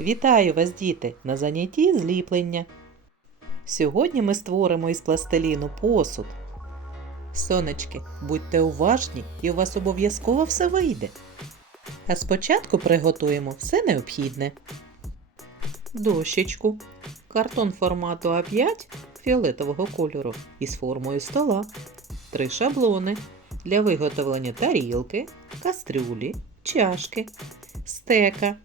Вітаю вас, діти, на занятті зліплення. Сьогодні ми створимо із пластиліну посуд. Сонечки, будьте уважні, і у вас обов'язково все вийде. А спочатку приготуємо все необхідне. Дощечку, картон формату А5 фіолетового кольору із формою стола, три шаблони для виготовлення тарілки, кастрюлі, чашки, стека,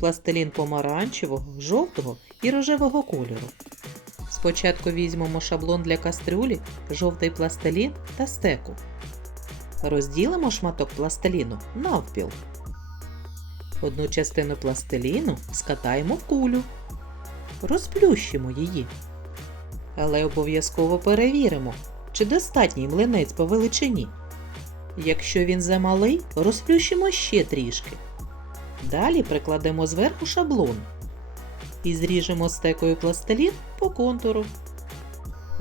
пластилін помаранчевого, жовтого і рожевого кольору. Спочатку візьмемо шаблон для кастрюлі, жовтий пластилін та стеку. Розділимо шматок пластиліну навпіл. Одну частину пластиліну скатаємо в кулю. Розплющимо її. Але обов'язково перевіримо, чи достатній млинець по величині. Якщо він замалий, розплющимо ще трішки. Далі прикладемо зверху шаблон і зріжемо стекою пластилін по контуру.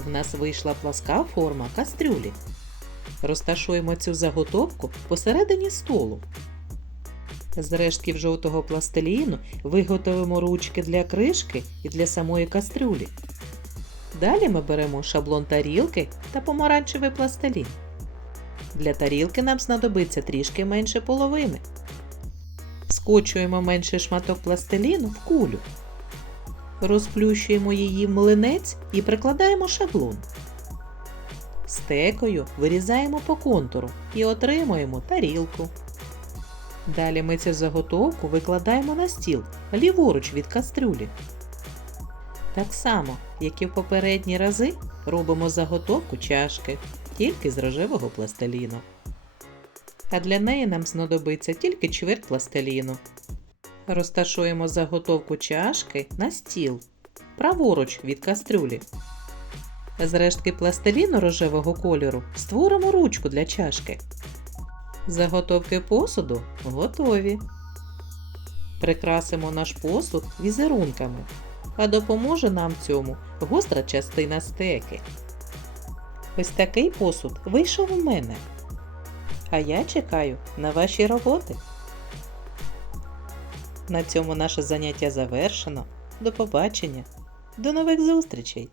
В нас вийшла пласка форма кастрюлі. Розташуємо цю заготовку посередині столу. З рештків жовтого пластиліну виготовимо ручки для кришки і для самої кастрюлі. Далі ми беремо шаблон тарілки та помаранчевий пластилін. Для тарілки нам знадобиться трішки менше половини. Скочуємо менший шматок пластиліну в кулю. Розплющуємо її в млинець і прикладаємо шаблон. Стекою вирізаємо по контуру і отримуємо тарілку. Далі ми цю заготовку викладаємо на стіл ліворуч від кастрюлі. Так само, як і в попередні рази, робимо заготовку чашки, тільки з рожевого пластиліну. А для неї нам знадобиться тільки чверть пластиліну. Розташуємо заготовку чашки на стіл, праворуч від кастрюлі. З рештки пластиліну рожевого кольору створимо ручку для чашки. Заготовки посуду готові. Прикрасимо наш посуд візерунками, а допоможе нам цьому гостра частина стеки. Ось такий посуд вийшов у мене. А я чекаю на ваші роботи. На цьому наше заняття завершено. До побачення. До нових зустрічей!